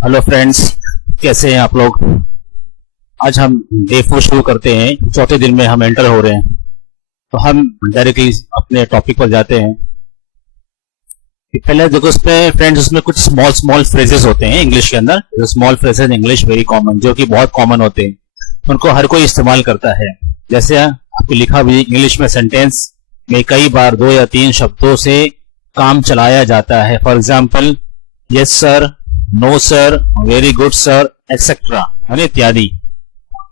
Hello friends, कैसे हैं आप लोग। आज हम डे 4 शुरू करते हैं। चौथे दिन में हम एंटर हो रहे हैं, तो हम डायरेक्टली अपने टॉपिक पर जाते हैं। पहले देखो उसमें फ्रेंड्स, उसमें कुछ स्मॉल स्मॉल फ्रेजेस होते हैं इंग्लिश के अंदर। Small phrases English very common, जो कि बहुत कॉमन होते हैं, उनको हर कोई इस्तेमाल करता है। जैसे आपको लिखा भी इंग्लिश में सेंटेंस में कई बार 2 या 3 शब्दों से काम चलाया जाता है। For example, yes sir, no sir, very good sir, etcetera इत्यादि।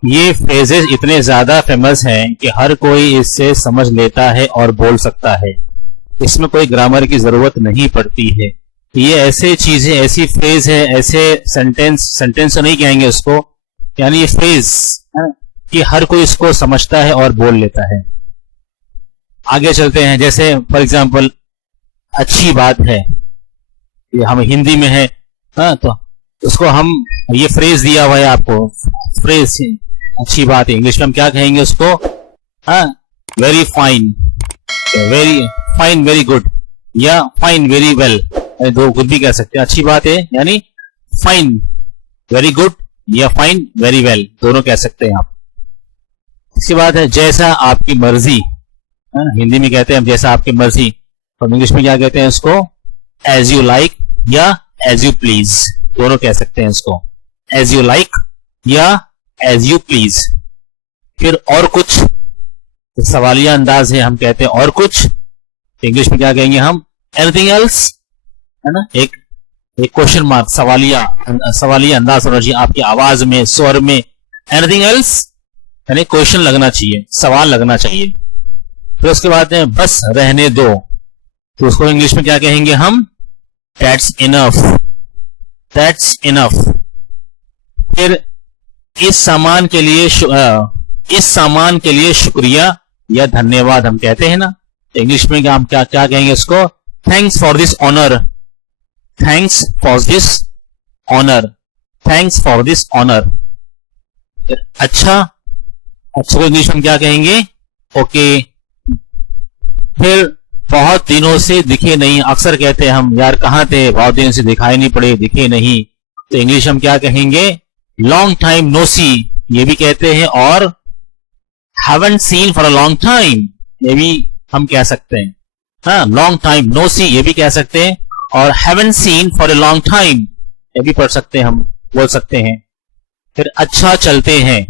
ये फ्रेजेस इतने ज्यादा फेमस हैं कि हर कोई इससे समझ लेता है और बोल सकता है। इसमें कोई ग्रामर की जरूरत नहीं पड़ती है। ये ऐसे चीजें, ऐसी फ्रेज है, ऐसे सेंटेंस तो नहीं कहेंगे उसको, यानी ये फ्रेज कि हर कोई इसको समझता है और बोल लेता है। आगे चलते हैं। जैसे फॉर एग्जाम्पल, अच्छी बात है, ये हम हिंदी में है, तो उसको हम ये फ्रेज दिया हुआ है आपको, फ्रेज अच्छी बात है। इंग्लिश में हम क्या कहेंगे उसको? Very fine, very fine very good, या फाइन वेरी वेल। दो कुछ भी कह सकते हैं। अच्छी बात है यानी फाइन वेरी गुड या फाइन वेरी वेल, दोनों कह सकते हैं आप। इसके बाद है जैसा आपकी मर्जी। हिंदी में कहते हैं जैसा आपकी मर्जी, और इंग्लिश में क्या कहते हैं उसको? एज यू लाइक या एज यू प्लीज, दोनों कह सकते हैं इसको। एज यू लाइक या एज यू प्लीज। फिर और कुछ, सवालिया अंदाज है, हम कहते हैं और कुछ। इंग्लिश में क्या कहेंगे हम? एनीथिंग एल्स, है ना। एक क्वेश्चन मार्क, सवालिया अंदाज होना चाहिए आपकी आवाज में, स्वर में। एनीथिंग एल्स यानी क्वेश्चन लगना चाहिए, सवाल लगना चाहिए। फिर उसके बाद में बस रहने दो, तो उसको इंग्लिश में क्या कहेंगे हम? That's enough, that's enough। फिर इस सामान के लिए शुक्रिया या धन्यवाद हम कहते हैं ना। इंग्लिश में हम क्या कहेंगे उसको? Thanks for this honour, thanks for this honour, thanks for this honour. अच्छा को इंग्लिश में क्या कहेंगे? ओके। फिर बहुत दिनों से दिखे नहीं, अक्सर कहते हैं हम, यार कहां थे, बहुत दिन से दिखाई नहीं पड़े, दिखे नहीं। तो इंग्लिश हम क्या कहेंगे? लॉन्ग टाइम नो सी, ये भी कहते हैं, और haven't seen for a long time, ये भी हम कह सकते हैं। हाँ, लॉन्ग टाइम नो सी ये भी कह सकते हैं, और haven't seen for a long time ये भी पढ़ सकते हैं, हम बोल सकते हैं। फिर अच्छा चलते हैं,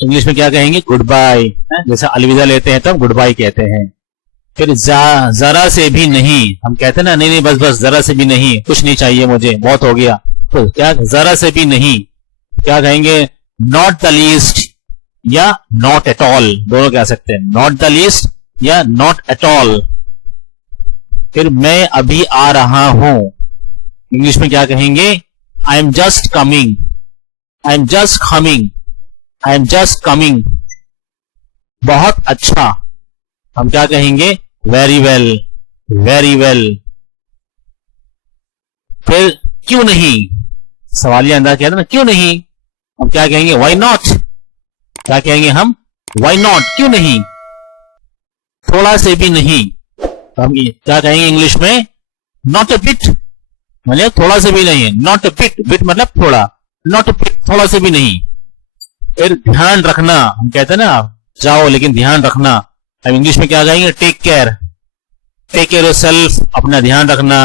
इंग्लिश में क्या कहेंगे? Goodbye. जैसे अलविदा लेते हैं तब गुड बाय कहते हैं। फिर जरा से भी नहीं, हम कहते हैं ना, नहीं बस जरा से भी नहीं, कुछ नहीं चाहिए मुझे, बहुत हो गया। तो क्या जरा से भी नहीं क्या कहेंगे? नॉट द लीस्ट या नॉट एट ऑल, दोनों कह सकते हैं। नॉट द लीस्ट या नॉट एट ऑल। फिर मैं अभी आ रहा हूं, इंग्लिश में क्या कहेंगे? I am just coming, I am just coming, I am just coming. बहुत अच्छा, हम क्या कहेंगे? Very well, very well. फिर क्यों नहीं, सवालिया अंदाज कहते हैं ना, क्यों नहीं, हम क्या कहेंगे? वाई नॉट, क्या कहेंगे हम? वाई नॉट, क्यों नहीं। थोड़ा से भी नहीं, तो हम क्या कहेंगे इंग्लिश में? नॉट अ बिट, मतलब थोड़ा से भी नहीं। नॉट अ बिट, बिट मतलब थोड़ा, नॉट अ बिट, थोड़ा से भी नहीं। फिर ध्यान रखना, हम कहते हैं ना, जाओ लेकिन ध्यान रखना, हम इंग्लिश में क्या कहेंगे? Take care, take care yourself, अपना ध्यान रखना।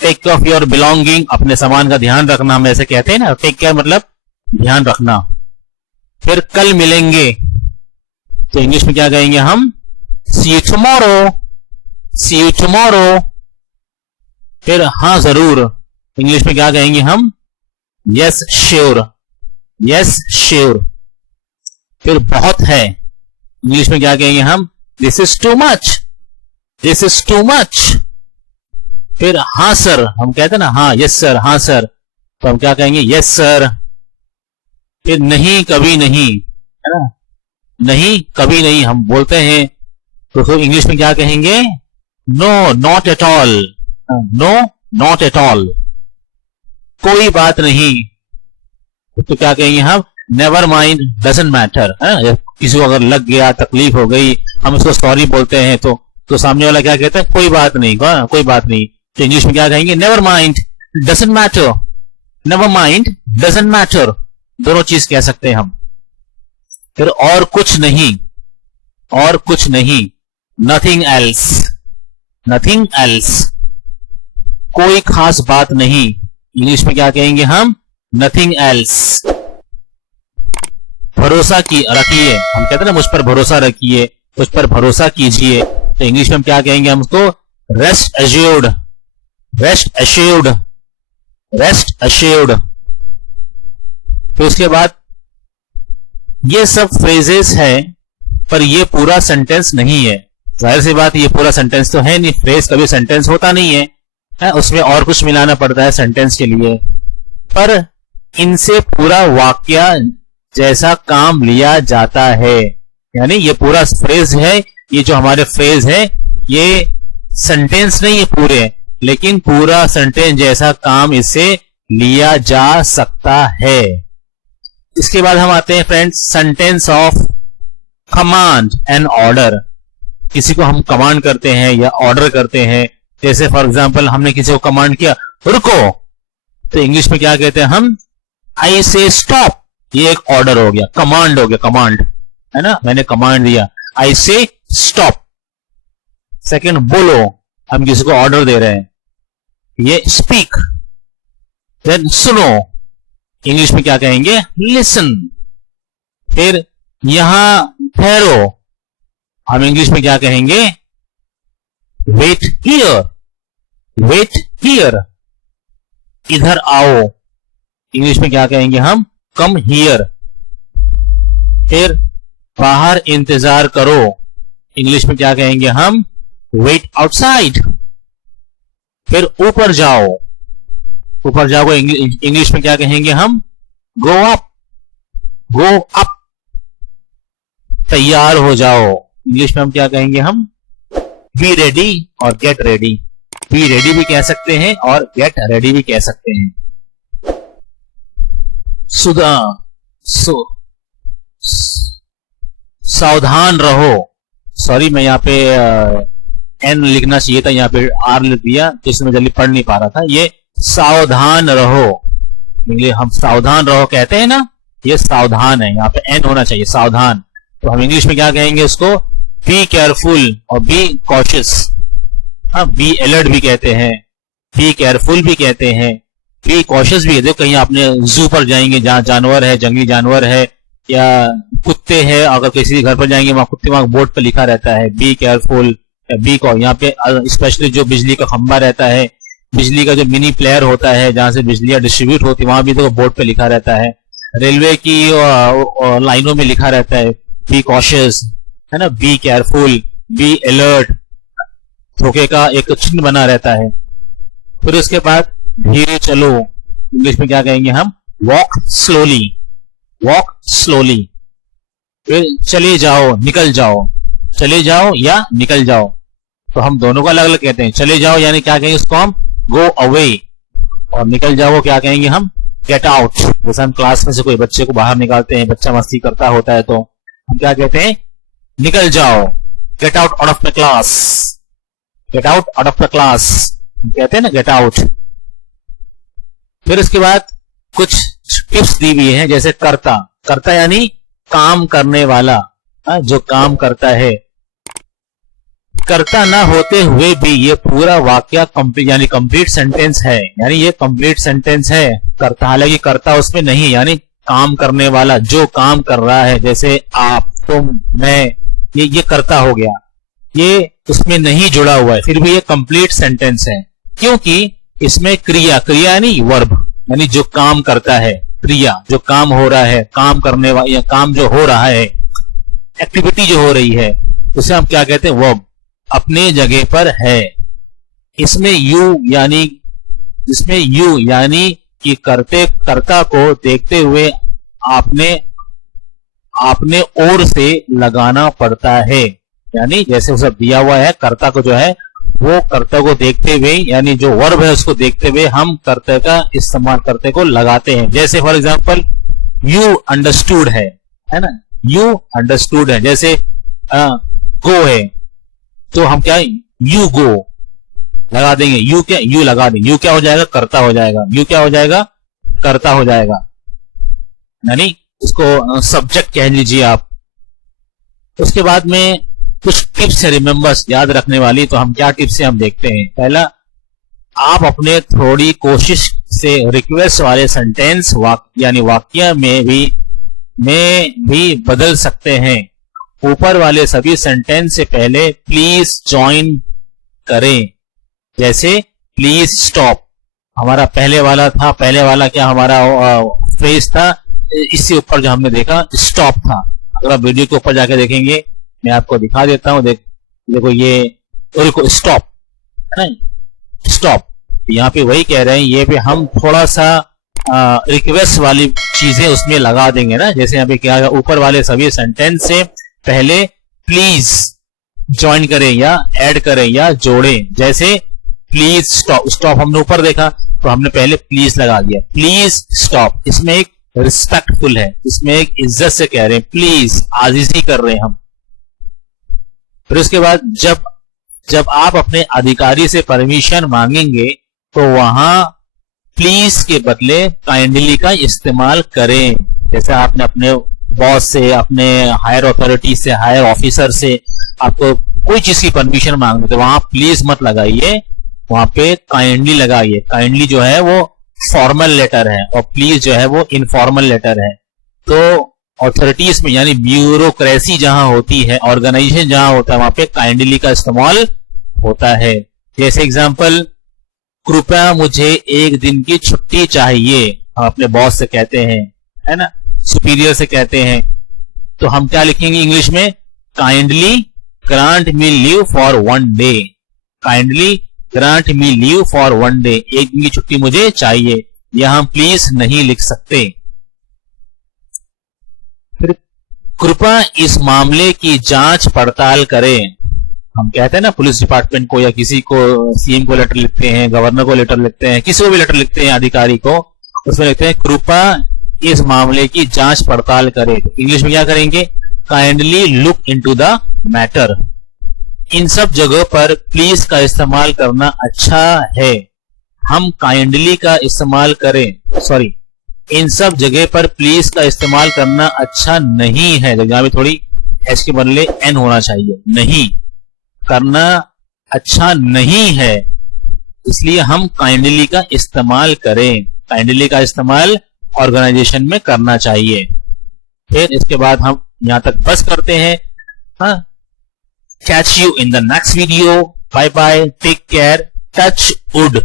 Take care of your belonging, अपने सामान का ध्यान रखना, हम ऐसे कहते हैं ना। टेक केयर मतलब ध्यान रखना। फिर कल मिलेंगे, तो इंग्लिश में क्या कहेंगे हम? See you tomorrow, see you tomorrow. फिर हाँ जरूर, इंग्लिश में क्या कहेंगे हम? Yes sure, yes sure. फिर बहुत है, इंग्लिश में क्या कहेंगे हम? This is too much, this is too much. फिर हाँ सर, हम कहते हैं ना, हाँ यस सर, हाँ सर, तो हम क्या कहेंगे? Yes sir. फिर नहीं कभी नहीं, है ना, नहीं कभी नहीं हम बोलते हैं, तो फिर इंग्लिश में क्या कहेंगे? No not at all, no not at all. कोई बात नहीं, तो क्या कहेंगे हम? Never mind, doesn't matter. किसी को अगर लग गया, तकलीफ हो गई, हम उसको सॉरी बोलते हैं, तो सामने वाला क्या कहता है? कोई बात नहीं, कोई बात नहीं। तो इंग्लिश में क्या कहेंगे? Never mind, doesn't matter, never mind, doesn't matter, दोनों चीज कह सकते हैं हम। फिर और कुछ नहीं, और कुछ नहीं, नथिंग एल्स, नथिंग एल्स, कोई खास बात नहीं, इंग्लिश में क्या कहेंगे हम, नथिंग एल्स। भरोसा की रखिए, हम कहते हैं ना मुझ पर भरोसा रखिए, मुझ पर भरोसा कीजिए, तो इंग्लिश में हम क्या कहेंगे, हम उसको rest assured, rest assured, rest assured. तो उसके बाद ये सब फ्रेजेस है, पर ये पूरा सेंटेंस नहीं है। जाहिर सी बात, ये पूरा सेंटेंस तो है नहीं, फ्रेज कभी सेंटेंस होता नहीं है, उसमें और कुछ मिलाना पड़ता है सेंटेंस के लिए। पर इनसे पूरा वाक्य जैसा काम लिया जाता है, यानी ये पूरा फ्रेज है, ये जो हमारे फ्रेज है, ये सेंटेंस नहीं है पूरे, लेकिन पूरा सेंटेंस जैसा काम इससे लिया जा सकता है। इसके बाद हम आते हैं friends, sentence of command and order. किसी को हम कमांड करते हैं या ऑर्डर करते हैं, जैसे फॉर एग्जांपल हमने किसी को कमांड किया रुको, तो इंग्लिश में क्या कहते हैं हम, आई से स्टॉप, ये एक ऑर्डर हो गया, कमांड हो गया, कमांड है ना, मैंने कमांड दिया, आई से स्टॉप। सेकंड, बोलो, हम किसी को ऑर्डर दे रहे हैं, ये स्पीक। देन सुनो, इंग्लिश में क्या कहेंगे, लिसन। फिर यहां ठहरो, हम इंग्लिश में क्या कहेंगे, वेट हियर, वेट हियर। इधर आओ, इंग्लिश में क्या कहेंगे हम, कम हियर। फिर बाहर इंतजार करो, इंग्लिश में क्या कहेंगे हम, वेट आउटसाइड। फिर ऊपर जाओ, ऊपर जाओ, इंग्लिश में क्या कहेंगे हम, गो अप, गो अप। तैयार हो जाओ, इंग्लिश में हम क्या कहेंगे हम, बी रेडी और गेट रेडी। बी रेडी भी कह सकते हैं और गेट रेडी भी कह सकते हैं। सावधान रहो, सॉरी मैं यहाँ पे एन लिखना चाहिए था, यहाँ पे आर लिख दिया, तो इसमें जल्दी पढ़ नहीं पा रहा था। ये सावधान रहो, इंग्लिश हम सावधान रहो कहते हैं ना, ये सावधान है, यहाँ पे एन होना चाहिए, सावधान। तो हम इंग्लिश में क्या कहेंगे उसको, बी केयरफुल और बी कॉशियस। हाँ, बी अलर्ट भी कहते हैं, बी केयरफुल भी कहते हैं, बी कॉशियस भी। देखो कहीं आपने जू पर जाएंगे, जहां जानवर है, जंगली जानवर है या कुत्ते हैं, अगर किसी के घर पर जाएंगे वहां कुत्ते, वहां बोर्ड पर लिखा रहता है बी केयरफुल या बी को। यहाँ पे स्पेशली जो बिजली का खंभा रहता है, बिजली का जो मिनी प्लेयर होता है जहां से बिजलियां डिस्ट्रीब्यूट होती है, वहां भी तो बोर्ड पे लिखा रहता है। रेलवे की लाइनों में लिखा रहता है बी कॉशियस, है ना, बी केयरफुल, बी अलर्ट, धोखे का एक चिन्ह बना रहता है। फिर उसके बाद धीरे चलो, इंग्लिश में क्या कहेंगे हम, वॉक स्लोली, वॉक स्लोली। फिर चले जाओ, निकल जाओ, चले जाओ या निकल जाओ, तो हम दोनों को अलग अलग कहते हैं। चले जाओ यानी क्या कहेंगे उसको हम, गो अवे, और निकल जाओ क्या कहेंगे हम, गेट आउट। जैसे हम क्लास में से कोई बच्चे को बाहर निकालते हैं, बच्चा मस्ती करता होता है, तो हम क्या कहते हैं, निकल जाओ, get out of the class, get out of the class कहते हैं ना, गेट आउट। फिर उसके बाद कुछ टिप्स दी हुई है, जैसे कर्ता, कर्ता यानी काम करने वाला, जो काम करता है। कर्ता ना होते हुए भी ये पूरा वाक्य कंप्लीट यानी कंप्लीट सेंटेंस है, यानी ये कंप्लीट सेंटेंस है। कर्ता, हालांकि कर्ता उसमें नहीं है, यानी काम करने वाला, जो काम कर रहा है, जैसे आप, तुम, मैं, ये कर्ता हो गया, ये उसमें नहीं जुड़ा हुआ है, फिर भी ये कंप्लीट सेंटेंस है, क्योंकि इसमें क्रिया, क्रिया यानी वर्ब, यानी जो काम करता है, क्रिया जो काम हो रहा है, काम करने वाला या काम जो हो रहा है, एक्टिविटी जो हो रही है, उसे हम क्या कहते हैं, वर्ब, अपने जगह पर है। इसमें यू यानी कि कर्ता को देखते हुए आपने ओर से लगाना पड़ता है, यानी जैसे उसे दिया हुआ है, कर्ता को जो है वो कर्ता को देखते हुए, यानी जो वर्ब है उसको देखते हुए हम कर्ता का इस्तेमाल कर्ते को लगाते हैं। जैसे फॉर एग्जांपल यू अंडरस्टूड है ना, यू अंडरस्टूड है। जैसे गो है तो हम क्या, यू गो लगा देंगे, यू क्या, यू लगा देंगे, यू क्या हो जाएगा, कर्ता हो जाएगा, यू क्या हो जाएगा, करता हो जाएगा, यानी उसको सब्जेक्ट कह लीजिए आप। उसके बाद में कुछ टिप्स है रिमेंबर्स याद रखने वाली। तो हम क्या टिप्स है हम देखते हैं। पहला, आप अपने थोड़ी कोशिश से रिक्वेस्ट वाले सेंटेंस यानी वाक्य में भी बदल सकते हैं। ऊपर वाले सभी सेंटेंस से पहले प्लीज ज्वाइन करें। जैसे प्लीज स्टॉप हमारा पहले वाला था, पहले वाला क्या हमारा फ्रेज था, इससे ऊपर जो हमने देखा स्टॉप था। अगर आप वीडियो के ऊपर जाके देखेंगे, मैं आपको दिखा देता हूं, देखो ये देखो स्टॉप है ना, स्टॉप। यहाँ पे वही कह रहे हैं, ये पे हम थोड़ा सा रिक्वेस्ट वाली चीजें उसमें लगा देंगे ना। जैसे यहाँ पे क्या है, ऊपर वाले सभी सेंटेंस से पहले प्लीज ज्वाइन करें या ऐड करें या जोड़ें। जैसे प्लीज स्टॉप, स्टॉप हमने ऊपर देखा तो हमने पहले प्लीज लगा दिया, प्लीज स्टॉप। इसमें एक रिस्पेक्टफुल है, इसमें एक इज्जत से कह रहे हैं, प्लीज आजीजी कर रहे हैं हम। फिर उसके बाद जब आप अपने अधिकारी से परमिशन मांगेंगे तो वहां प्लीज के बदले काइंडली का इस्तेमाल करें। जैसे आपने अपने बॉस से, अपने हायर अथॉरिटी से, हायर ऑफिसर से आपको कोई चीज की परमिशन मांगनी तो वहां प्लीज मत लगाइए, वहां पे काइंडली लगाइए। काइंडली जो है वो फॉर्मल लेटर है और प्लीज जो है वो इनफॉर्मल लेटर है। तो अथॉरिटीज में यानी ब्यूरोक्रेसी जहां होती है, ऑर्गेनाइजेशन जहां होता है, वहां पे काइंडली का इस्तेमाल होता है। जैसे एग्जांपल, कृपया मुझे एक दिन की छुट्टी चाहिए, हम अपने बॉस से कहते हैं, है ना, सुपीरियर से कहते हैं। तो हम क्या लिखेंगे इंग्लिश में, kindly grant me leave for 1 day. Kindly grant me leave for 1 day, एक दिन की छुट्टी मुझे चाहिए। यहां हम प्लीज नहीं लिख सकते। फिर कृपया इस मामले की जांच पड़ताल करें। हम कहते हैं ना पुलिस डिपार्टमेंट को या किसी को, सीएम को लेटर लिखते हैं, गवर्नर को लेटर लिखते हैं, किसी को भी लेटर लिखते हैं अधिकारी को, उसमें लिखते हैं कृपया इस मामले की जांच पड़ताल करें। इंग्लिश में क्या करेंगे, kindly look into the matter. इन सब जगहों पर प्लीज का इस्तेमाल करना अच्छा है। हम काइंडली का इस्तेमाल करें, सॉरी, इन सब जगह पर प्लीज का इस्तेमाल करना अच्छा नहीं है। जगह में थोड़ी एच के बदले एन होना चाहिए, नहीं करना अच्छा नहीं है, इसलिए हम काइंडली का इस्तेमाल करें। काइंडली का इस्तेमाल ऑर्गेनाइजेशन में करना चाहिए। फिर इसके बाद हम यहां तक बस करते हैं। हाँ, catch you in the next video, bye bye, take care, touch wood.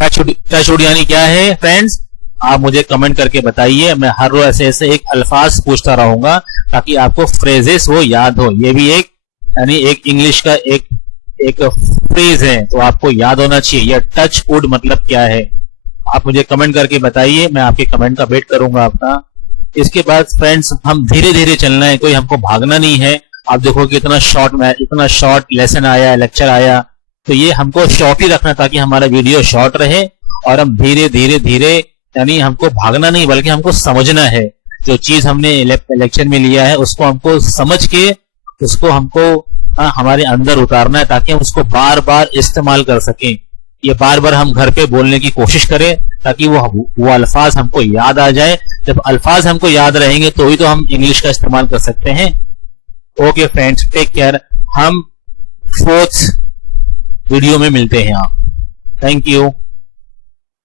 Touch wood यानी क्या है फ्रेंड्स, आप मुझे कमेंट करके बताइए। मैं हर रोज ऐसे एक अल्फाज पूछता रहूंगा ताकि आपको फ्रेजेस वो याद हो। ये भी एक यानी एक इंग्लिश का एक फ्रेज है, तो आपको याद होना चाहिए। यह टच वुड मतलब क्या है, आप मुझे कमेंट करके बताइए, मैं आपके कमेंट का वेट करूंगा आपका। इसके बाद फ्रेंड्स हम धीरे धीरे चलना है, कोई हमको भागना नहीं है। आप देखो कि इतना शॉर्ट लेसन आया, लेक्चर आया, तो ये हमको शॉर्ट ही रखना ताकि हमारा वीडियो शॉर्ट रहे और हम धीरे धीरे यानी हमको भागना नहीं बल्कि हमको समझना है। जो चीज हमने लेक्चर में लिया है उसको हमको समझ के उसको हमको हमारे अंदर उतारना है ताकि हम उसको बार बार इस्तेमाल कर सकें। ये बार बार हम घर पे बोलने की कोशिश करें ताकि वो अल्फाज हमको याद आ जाए। जब अल्फाज हमको याद रहेंगे तो ही तो हम इंग्लिश का इस्तेमाल कर सकते हैं। Okay friends, take care. हम 4th वीडियो में मिलते हैं। Thank you.